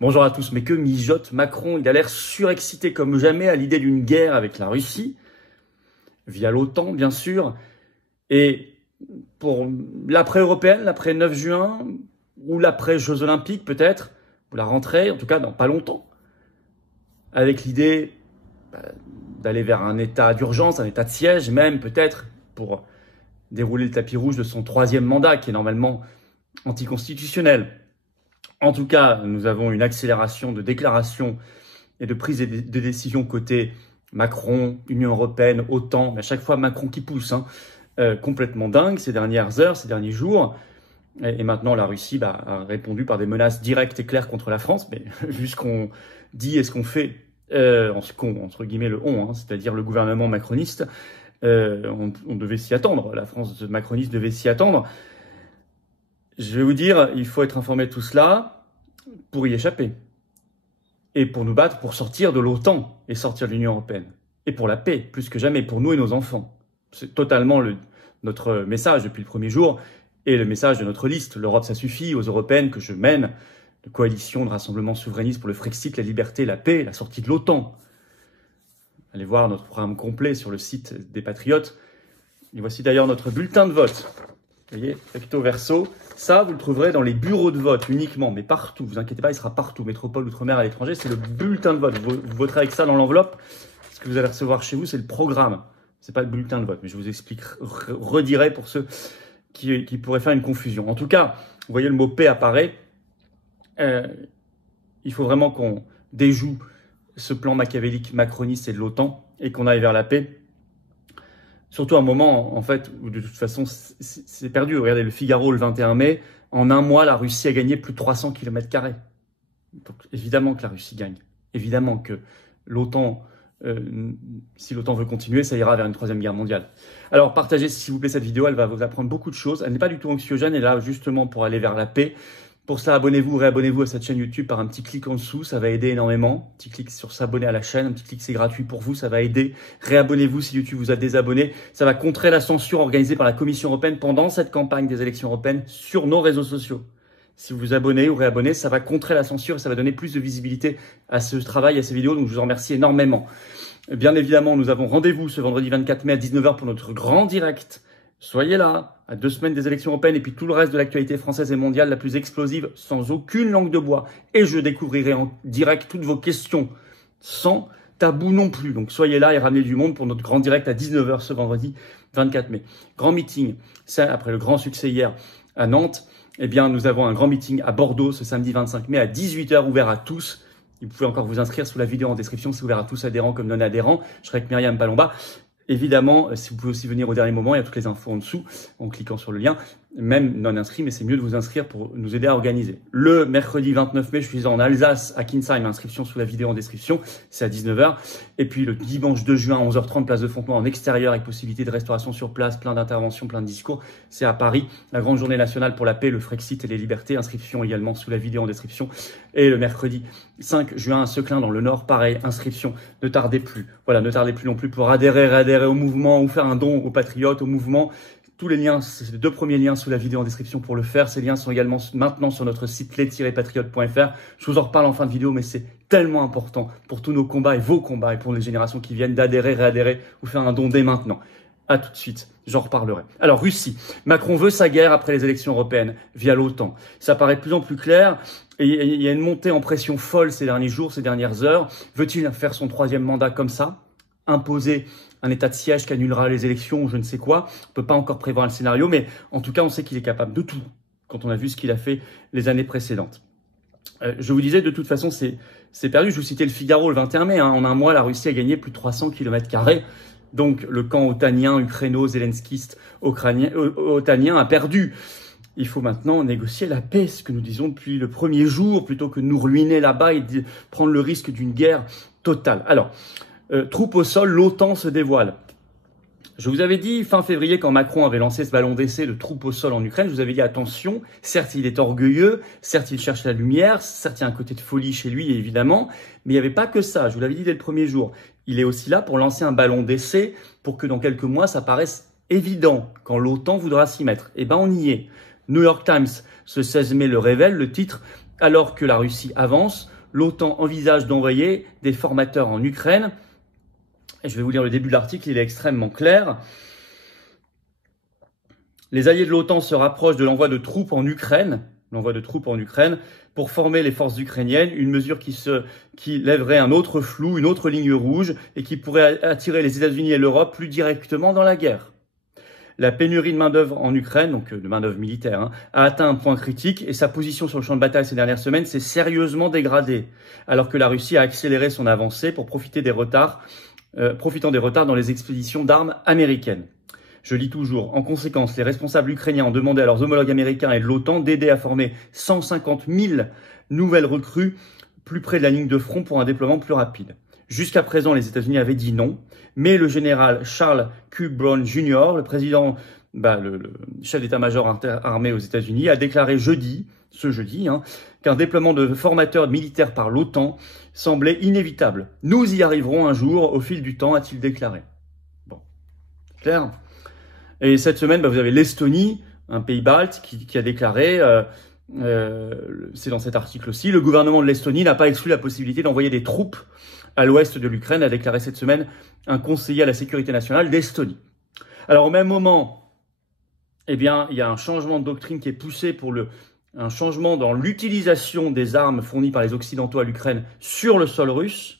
Bonjour à tous, mais que mijote Macron? Il a l'air surexcité comme jamais à l'idée d'une guerre avec la Russie, via l'OTAN bien sûr, et pour l'après-européenne, l'après 9 juin, ou l'après-Jeux Olympiques peut-être, ou la rentrée, en tout cas dans pas longtemps, avec l'idée d'aller vers un état d'urgence, un état de siège même peut-être, pour dérouler le tapis rouge de son 3e mandat, qui est normalement anticonstitutionnel. En tout cas, nous avons une accélération de déclarations et de prise de décision côté Macron, Union européenne, OTAN, mais à chaque fois Macron qui pousse, complètement dingue ces dernières heures, ces derniers jours. Et maintenant, la Russie a répondu par des menaces directes et claires contre la France, mais vu ce qu'on dit et ce qu'on fait, entre guillemets le on, c'est-à-dire le gouvernement macroniste, on devait s'y attendre, la France macroniste devait s'y attendre. Je vais vous dire, il faut être informé de tout cela pour y échapper. Et pour nous battre, pour sortir de l'OTAN et sortir de l'Union européenne. Et pour la paix, plus que jamais, pour nous et nos enfants. C'est totalement notre message depuis le premier jour et le message de notre liste. L'Europe, ça suffit, aux européennes que je mène, de coalition, de rassemblement souverainiste pour le Frexit, la liberté, la paix, la sortie de l'OTAN. Allez voir notre programme complet sur le site des Patriotes. Et voici d'ailleurs notre bulletin de vote. Vous voyez, recto verso. Ça, vous le trouverez dans les bureaux de vote uniquement, mais partout. Vous inquiétez pas, il sera partout. Métropole, Outre-mer, à l'étranger, c'est le bulletin de vote. Vous voterez avec ça dans l'enveloppe. Ce que vous allez recevoir chez vous, c'est le programme. C'est pas le bulletin de vote, mais je vous explique, redirai pour ceux qui pourraient faire une confusion. En tout cas, vous voyez le mot paix apparaît. Il faut vraiment qu'on déjoue ce plan machiavélique macroniste et de l'OTAN et qu'on aille vers la paix. Surtout à un moment, en fait, où de toute façon, c'est perdu. Regardez le Figaro le 21 mai. En un mois, la Russie a gagné plus de 300 km². Donc, évidemment que la Russie gagne. Évidemment que l'OTAN, si l'OTAN veut continuer, ça ira vers une 3e guerre mondiale. Alors, partagez, s'il vous plaît, cette vidéo. Elle va vous apprendre beaucoup de choses. Elle n'est pas du tout anxiogène. Elle est là, justement, pour aller vers la paix. Pour cela, abonnez-vous, réabonnez-vous à cette chaîne YouTube par un petit clic en dessous, ça va aider énormément. Un petit clic sur s'abonner à la chaîne, un petit clic c'est gratuit pour vous, ça va aider. Réabonnez-vous si YouTube vous a désabonné. Ça va contrer la censure organisée par la Commission européenne pendant cette campagne des élections européennes sur nos réseaux sociaux. Si vous vous abonnez ou réabonnez, ça va contrer la censure et ça va donner plus de visibilité à ce travail, à ces vidéos, donc je vous en remercie énormément. Bien évidemment, nous avons rendez-vous ce vendredi 24 mai à 19h pour notre grand direct. Soyez là, à 2 semaines des élections européennes et puis tout le reste de l'actualité française et mondiale la plus explosive, sans aucune langue de bois. Et je découvrirai en direct toutes vos questions, sans tabou non plus. Donc soyez là et ramenez du monde pour notre grand direct à 19h ce vendredi 24 mai. Grand meeting, ça après le grand succès hier à Nantes, eh bien nous avons un grand meeting à Bordeaux ce samedi 25 mai à 18h, ouvert à tous. Vous pouvez encore vous inscrire sous la vidéo en description, c'est ouvert à tous, adhérents comme non-adhérents. Je serai avec Myriam Palomba. Évidemment, si vous pouvez aussi venir au dernier moment, il y a toutes les infos en dessous en cliquant sur le lien, même non inscrit, mais c'est mieux de vous inscrire pour nous aider à organiser. Le mercredi 29 mai, je suis en Alsace, à Kinsheim, inscription sous la vidéo en description, c'est à 19h. Et puis le dimanche 2 juin, 11h30, place de Fontenoy en extérieur avec possibilité de restauration sur place, plein d'interventions, plein de discours. C'est à Paris, la grande journée nationale pour la paix, le Frexit et les libertés, inscription également sous la vidéo en description. Et le mercredi 5 juin à Seclin dans le Nord, pareil, inscription, ne tardez plus. Voilà, ne tardez plus non plus pour réadhérer au mouvement ou faire un don aux patriotes, au mouvement. Tous les liens, c'est les 2 premiers liens sous la vidéo en description pour le faire. Ces liens sont également maintenant sur notre site les-patriotes.fr. Je vous en reparle en fin de vidéo, mais c'est tellement important pour tous nos combats et vos combats et pour les générations qui viennent d'adhérer, réadhérer ou faire un don dès maintenant. À tout de suite, j'en reparlerai. Alors Russie, Macron veut sa guerre après les élections européennes via l'OTAN. Ça paraît de plus en plus clair et il y a une montée en pression folle ces derniers jours, ces dernières heures. Veut-il faire son 3e mandat comme ça? Imposer un état de siège qui annulera les élections ou je ne sais quoi. On ne peut pas encore prévoir le scénario, mais en tout cas, on sait qu'il est capable de tout quand on a vu ce qu'il a fait les années précédentes. Je vous disais, de toute façon, c'est perdu. Je vous citais le Figaro le 21 mai. En un mois, la Russie a gagné plus de 300 km². Donc, le camp otanien, ukraino-zelenskiste, otanien a perdu. Il faut maintenant négocier la paix, ce que nous disons depuis le premier jour, plutôt que de nous ruiner là-bas et de prendre le risque d'une guerre totale. Alors, troupes au sol, l'OTAN se dévoile. Je vous avais dit fin février, quand Macron avait lancé ce ballon d'essai de troupes au sol en Ukraine, je vous avais dit attention, certes il est orgueilleux, certes il cherche la lumière, certes il y a un côté de folie chez lui évidemment, mais il n'y avait pas que ça, je vous l'avais dit dès le premier jour. Il est aussi là pour lancer un ballon d'essai pour que dans quelques mois ça paraisse évident quand l'OTAN voudra s'y mettre. Eh ben on y est. New York Times, ce 16 mai, le révèle, le titre alors que la Russie avance, l'OTAN envisage d'envoyer des formateurs en Ukraine. Et je vais vous lire le début de l'article, il est extrêmement clair. Les alliés de l'OTAN se rapprochent de l'envoi de troupes en Ukraine, pour former les forces ukrainiennes, une mesure qui lèverait un autre flou, une autre ligne rouge, et qui pourrait attirer les États-Unis et l'Europe plus directement dans la guerre. La pénurie de main-d'œuvre en Ukraine, donc de main-d'œuvre militaire, a atteint un point critique et sa position sur le champ de bataille ces dernières semaines s'est sérieusement dégradée, alors que la Russie a accéléré son avancée pour profitant des retards dans les expéditions d'armes américaines. Je lis toujours. En conséquence, les responsables ukrainiens ont demandé à leurs homologues américains et de l'OTAN d'aider à former 150 000 nouvelles recrues plus près de la ligne de front pour un déploiement plus rapide. Jusqu'à présent, les États-Unis avaient dit non, mais le général Charles Q. Brown Jr., le chef d'état-major armé aux États-Unis, a déclaré ce jeudi, qu'un déploiement de formateurs militaires par l'OTAN semblait inévitable. Nous y arriverons un jour au fil du temps, a-t-il déclaré. Bon, clair. Et cette semaine, vous avez l'Estonie, un pays balte, qui a déclaré, c'est dans cet article aussi, le gouvernement de l'Estonie n'a pas exclu la possibilité d'envoyer des troupes à l'ouest de l'Ukraine, a déclaré cette semaine un conseiller à la sécurité nationale d'Estonie. Alors au même moment, il y a un changement de doctrine qui est poussé un changement dans l'utilisation des armes fournies par les Occidentaux à l'Ukraine sur le sol russe.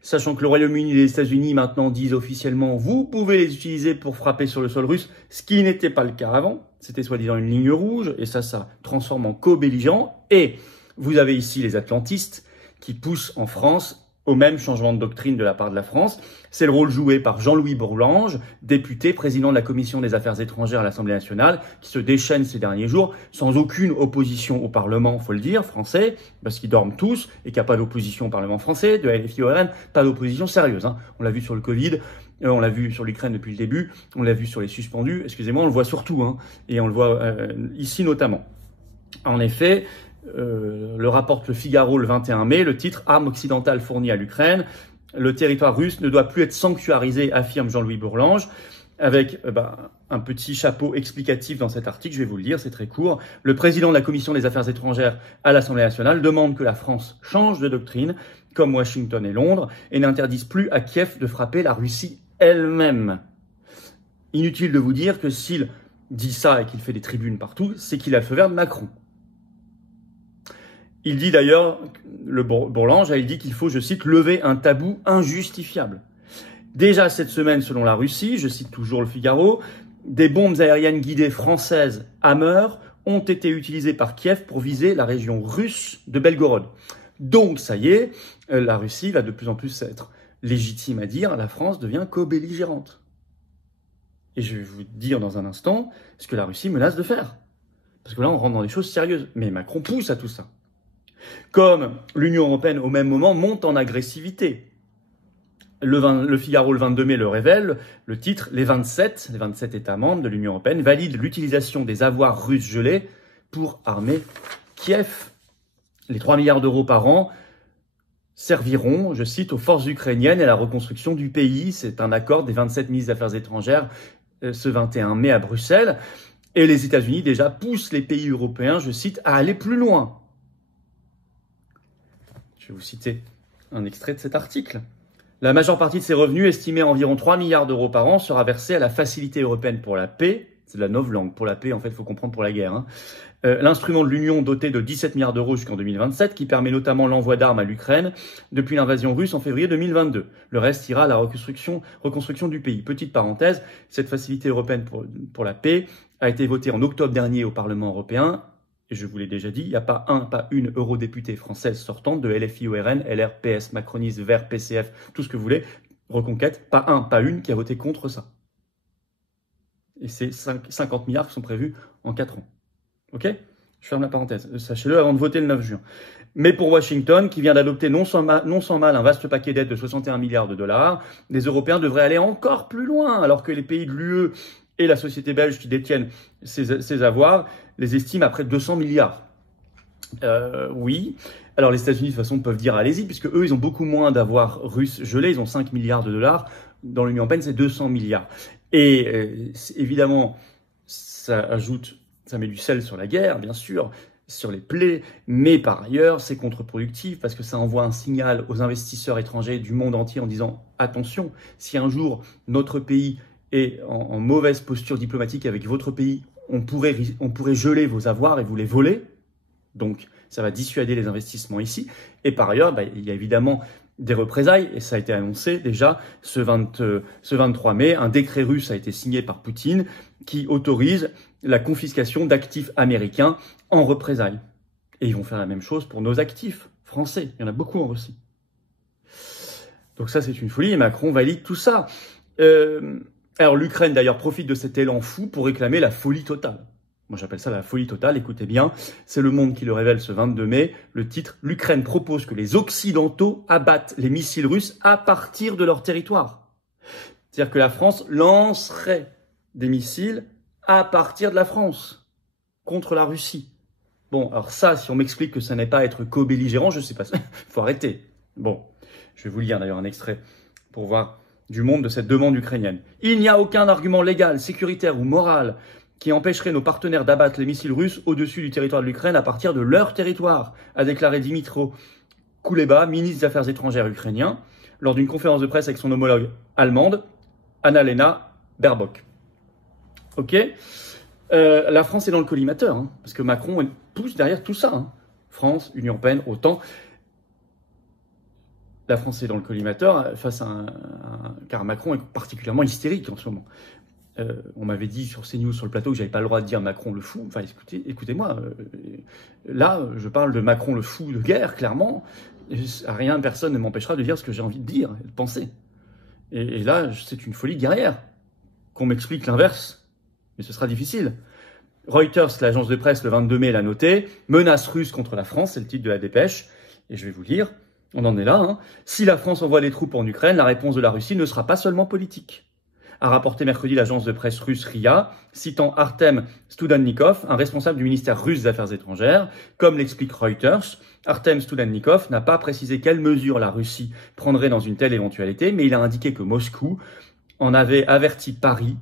Sachant que le Royaume-Uni et les États-Unis maintenant disent officiellement « vous pouvez les utiliser pour frapper sur le sol russe », ce qui n'était pas le cas avant. C'était soi-disant une ligne rouge, et ça transforme en co-belligérant. Et vous avez ici les atlantistes qui poussent en France au même changement de doctrine de la part de la France. C'est le rôle joué par Jean-Louis Bourlange, député, président de la Commission des Affaires étrangères à l'Assemblée nationale, qui se déchaîne ces derniers jours, sans aucune opposition au Parlement, faut le dire, français, parce qu'ils dorment tous, et qu'il n'y a pas d'opposition au Parlement français, de LFI au RN, pas d'opposition sérieuse. On l'a vu sur le Covid, on l'a vu sur l'Ukraine depuis le début, on l'a vu sur les suspendus, excusez-moi, on le voit surtout, et on le voit ici notamment. En effet, le rapporte le Figaro le 21 mai, le titre « Armes occidentales fournies à l'Ukraine ». Le territoire russe ne doit plus être sanctuarisé, affirme Jean-Louis Bourlange, avec un petit chapeau explicatif dans cet article, je vais vous le lire, c'est très court. Le président de la Commission des Affaires étrangères à l'Assemblée nationale demande que la France change de doctrine, comme Washington et Londres, et n'interdise plus à Kiev de frapper la Russie elle-même. Inutile de vous dire que s'il dit ça et qu'il fait des tribunes partout, c'est qu'il a le feu vert de Macron. Il dit d'ailleurs, le Bourlange, il dit qu'il faut, je cite, lever un tabou injustifiable. Déjà cette semaine, selon la Russie, je cite toujours le Figaro, des bombes aériennes guidées françaises Hammer ont été utilisées par Kiev pour viser la région russe de Belgorod. Donc, ça y est, la Russie va de plus en plus être légitime à dire, la France devient co-belligérante. Et je vais vous dire dans un instant ce que la Russie menace de faire. Parce que là, on rentre dans des choses sérieuses. Mais Macron pousse à tout ça. Comme l'Union européenne, au même moment, monte en agressivité. Le Figaro, le 22 mai, le révèle, le titre « Les 27 États membres de l'Union européenne valident l'utilisation des avoirs russes gelés pour armer Kiev. Les 3 milliards d'euros par an serviront, je cite, aux forces ukrainiennes et à la reconstruction du pays. » C'est un accord des 27 ministres des Affaires étrangères ce 21 mai à Bruxelles. Et les États-Unis déjà poussent les pays européens, je cite, à aller plus loin. Je vais vous citer un extrait de cet article. La majeure partie de ces revenus, estimés à environ 3 milliards d'euros par an, sera versée à la Facilité européenne pour la paix. C'est de la novlangue. Pour la paix, en fait, il faut comprendre pour la guerre. L'instrument de l'Union doté de 17 milliards d'euros jusqu'en 2027, qui permet notamment l'envoi d'armes à l'Ukraine depuis l'invasion russe en février 2022. Le reste ira à la reconstruction du pays. Petite parenthèse, cette Facilité européenne pour la paix a été votée en octobre dernier au Parlement européen. Et je vous l'ai déjà dit, il n'y a pas une eurodéputée française sortante de LFI, ORN, LR, PS, macroniste, Vert, PCF, tout ce que vous voulez, Reconquête, pas une qui a voté contre ça. Et c'est 50 milliards qui sont prévus en 4 ans. Ok ? Je ferme la parenthèse. Sachez-le avant de voter le 9 juin. Mais pour Washington, qui vient d'adopter non sans mal un vaste paquet d'aides de 61 milliards de dollars, les Européens devraient aller encore plus loin, alors que les pays de l'UE et la société belge qui détiennent ces avoirs les estiment à près de 200 milliards. Oui. Alors les États-Unis, de toute façon, peuvent dire allez-y, puisque eux, ils ont beaucoup moins d'avoirs russes gelés. Ils ont 5 milliards de dollars. Dans l'Union européenne, c'est 200 milliards. Et évidemment, ça met du sel sur la guerre, bien sûr. sur les plaies, mais par ailleurs, c'est contre-productif parce que ça envoie un signal aux investisseurs étrangers du monde entier en disant « Attention, si un jour notre pays est en mauvaise posture diplomatique avec votre pays, on pourrait geler vos avoirs et vous les voler. » Donc, ça va dissuader les investissements ici. Et par ailleurs, il y a évidemment des représailles, et ça a été annoncé déjà ce 23 mai, un décret russe a été signé par Poutine qui autorise la confiscation d'actifs américains en représailles. Et ils vont faire la même chose pour nos actifs français. Il y en a beaucoup en Russie. Donc ça, c'est une folie, et Macron valide tout ça. Alors l'Ukraine, d'ailleurs, profite de cet élan fou pour réclamer la folie totale. Moi, j'appelle ça la folie totale, écoutez bien. C'est Le Monde qui le révèle ce 22 mai. Le titre, l'Ukraine propose que les Occidentaux abattent les missiles russes à partir de leur territoire. C'est-à-dire que la France lancerait des missiles à partir de la France contre la Russie. Bon, alors ça, si on m'explique que ça n'est pas être co-belligérant, je sais pas, faut arrêter. Bon, je vais vous lire d'ailleurs un extrait pour voir du Monde de cette demande ukrainienne. Il n'y a aucun argument légal, sécuritaire ou moral qui empêcherait nos partenaires d'abattre les missiles russes au-dessus du territoire de l'Ukraine à partir de leur territoire, a déclaré Dmytro Kuleba, ministre des Affaires étrangères ukrainien, lors d'une conférence de presse avec son homologue allemande, Annalena Baerbock. Ok, la France est dans le collimateur, hein, parce que Macron pousse derrière tout ça. Hein. France, Union européenne, OTAN. La France est dans le collimateur face à car Macron est particulièrement hystérique en ce moment. On m'avait dit sur CNews, sur le plateau, que j'avais pas le droit de dire Macron le fou. Enfin, écoutez-moi, là, je parle de Macron le fou de guerre, clairement. Rien, personne ne m'empêchera de dire ce que j'ai envie de dire, de penser. Et là, c'est une folie guerrière. Qu'on m'explique l'inverse, mais ce sera difficile. Reuters, l'agence de presse, le 22 mai, l'a noté. Menace russe contre la France, c'est le titre de la dépêche. Et je vais vous lire, on en est là. Hein. Si la France envoie des troupes en Ukraine, la réponse de la Russie ne sera pas seulement politique. A rapporté mercredi l'agence de presse russe RIA, citant Artem Studennikov, un responsable du ministère russe des Affaires étrangères. Comme l'explique Reuters, Artem Studennikov n'a pas précisé quelles mesures la Russie prendrait dans une telle éventualité, mais il a indiqué que Moscou en avait averti Paris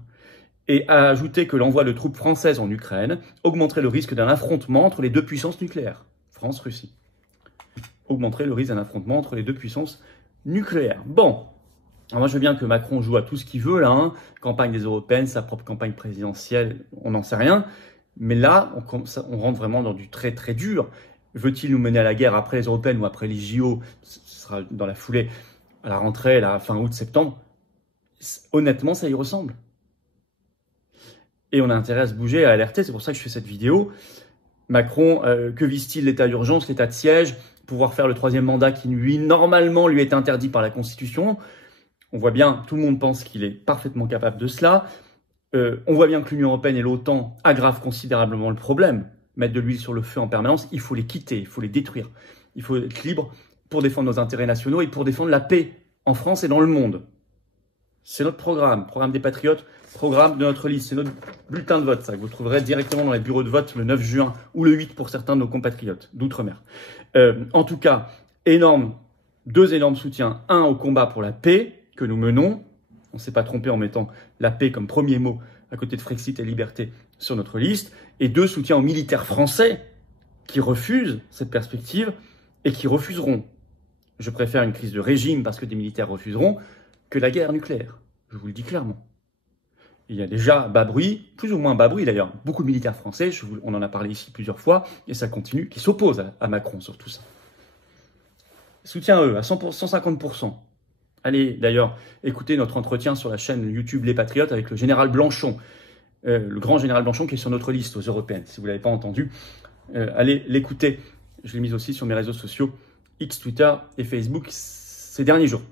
et a ajouté que l'envoi de troupes françaises en Ukraine augmenterait le risque d'un affrontement entre les deux puissances nucléaires, France-Russie. Augmenterait le risque d'un affrontement entre les deux puissances nucléaires. Bon. Alors moi, je veux bien que Macron joue à tout ce qu'il veut, là, hein. Campagne des européennes, sa propre campagne présidentielle, on n'en sait rien. Mais là, on rentre vraiment dans du très très dur. Veut-il nous mener à la guerre après les européennes ou après les JO? Ce sera dans la foulée, à la rentrée, la fin août-septembre. Honnêtement, ça y ressemble. Et on a intérêt à se bouger, à alerter. C'est pour ça que je fais cette vidéo. Macron, que vise-t-il? L'état d'urgence, l'état de siège, pouvoir faire le troisième mandat qui, lui, normalement, lui est interdit par la Constitution. On voit bien, tout le monde pense qu'il est parfaitement capable de cela. On voit bien que l'Union européenne et l'OTAN aggravent considérablement le problème. Mettre de l'huile sur le feu en permanence, il faut les quitter, il faut les détruire. Il faut être libre pour défendre nos intérêts nationaux et pour défendre la paix en France et dans le monde. C'est notre programme des Patriotes, programme de notre liste. C'est notre bulletin de vote, ça, que vous trouverez directement dans les bureaux de vote le 9 juin ou le 8 pour certains de nos compatriotes d'outre-mer. En tout cas, deux énormes soutiens. Un, au combat pour la paix que nous menons. On ne s'est pas trompé en mettant la paix comme premier mot à côté de Frexit et liberté sur notre liste. Et deux, soutien aux militaires français qui refusent cette perspective et qui refuseront. Je préfère une crise de régime parce que des militaires refuseront que la guerre nucléaire. Je vous le dis clairement. Il y a déjà bas bruit, plus ou moins bas bruit d'ailleurs, beaucoup de militaires français, on en a parlé ici plusieurs fois, et ça continue, qui s'opposent à Macron sur tout ça. Soutien à eux, à 150%. Allez d'ailleurs écouter notre entretien sur la chaîne YouTube Les Patriotes avec le général Blanchon, le grand général Blanchon qui est sur notre liste aux européennes. Si vous ne l'avez pas entendu, allez l'écouter. Je l'ai mis aussi sur mes réseaux sociaux, X, Twitter et Facebook ces derniers jours.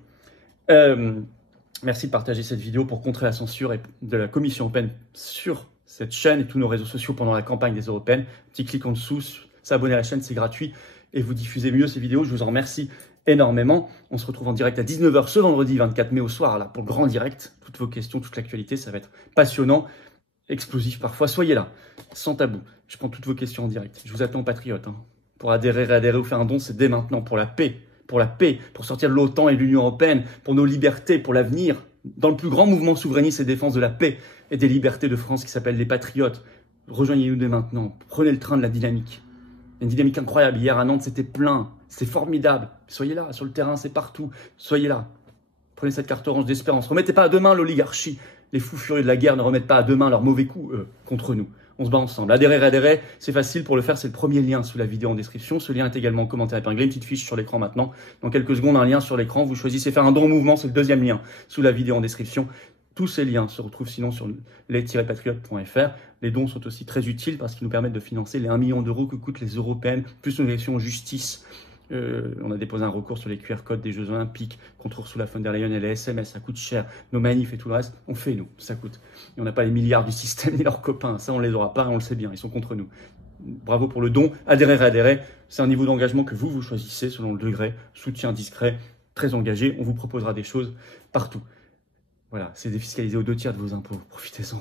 Merci de partager cette vidéo pour contrer la censure de la Commission européenne sur cette chaîne et tous nos réseaux sociaux pendant la campagne des européennes. Petit clic en dessous, s'abonner à la chaîne, c'est gratuit et vous diffusez mieux ces vidéos. Je vous en remercie énormément. On se retrouve en direct à 19 h ce vendredi 24 mai au soir là, pour le grand direct. Toutes vos questions, toute l'actualité, ça va être passionnant, explosif parfois. Soyez là, sans tabou. Je prends toutes vos questions en direct. Je vous attends patriotes. Hein. Pour adhérer, réadhérer ou faire un don, c'est dès maintenant pour la paix. Pour la paix, pour sortir de l'OTAN et de l'Union européenne, pour nos libertés, pour l'avenir, dans le plus grand mouvement souverainiste et défense de la paix et des libertés de France qui s'appelle les Patriotes. Rejoignez-nous dès maintenant. Prenez le train de la dynamique. une dynamique incroyable. Hier à Nantes, c'était plein. C'est formidable. Soyez là, sur le terrain, c'est partout. Soyez là. Prenez cette carte orange d'espérance. Remettez pas à deux mains l'oligarchie. Les fous furieux de la guerre ne remettent pas à deux mains leurs mauvais coups contre nous. On se bat ensemble. Adhérer, c'est facile. Pour le faire, c'est le premier lien sous la vidéo en description. Ce lien est également commenté épinglé. Une petite fiche sur l'écran maintenant. Dans quelques secondes, un lien sur l'écran. Vous choisissez faire un don au mouvement. C'est le deuxième lien sous la vidéo en description. Tous ces liens se retrouvent sinon sur les-patriotes.fr. Les dons sont aussi très utiles parce qu'ils nous permettent de financer les 1 million d'euros que coûtent les européennes, plus nos élections en justice. On a déposé un recours sur les QR codes des Jeux Olympiques, contre Ursula von der Leyen et les SMS, ça coûte cher. Nos manifs et tout le reste, on fait nous, ça coûte. Et on n'a pas les milliards du système ni leurs copains, ça on les aura pas, on le sait bien, ils sont contre nous. Bravo pour le don, adhérer, c'est un niveau d'engagement que vous choisissez selon le degré, soutien discret, très engagé, on vous proposera des choses partout. Voilà, c'est défiscalisé aux 2/3 de vos impôts, profitez-en.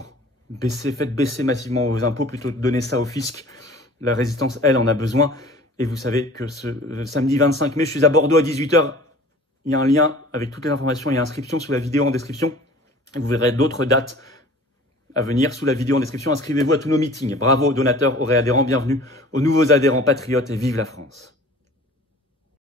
Faites baisser massivement vos impôts plutôt que de donner ça au fisc. La résistance, elle, en a besoin. Et vous savez que ce samedi 25 mai, je suis à Bordeaux à 18 h. Il y a un lien avec toutes les informations et inscriptions sous la vidéo en description. Vous verrez d'autres dates à venir sous la vidéo en description. Inscrivez-vous à tous nos meetings. Bravo aux donateurs, aux réadhérents, bienvenue aux nouveaux adhérents patriotes et vive la France.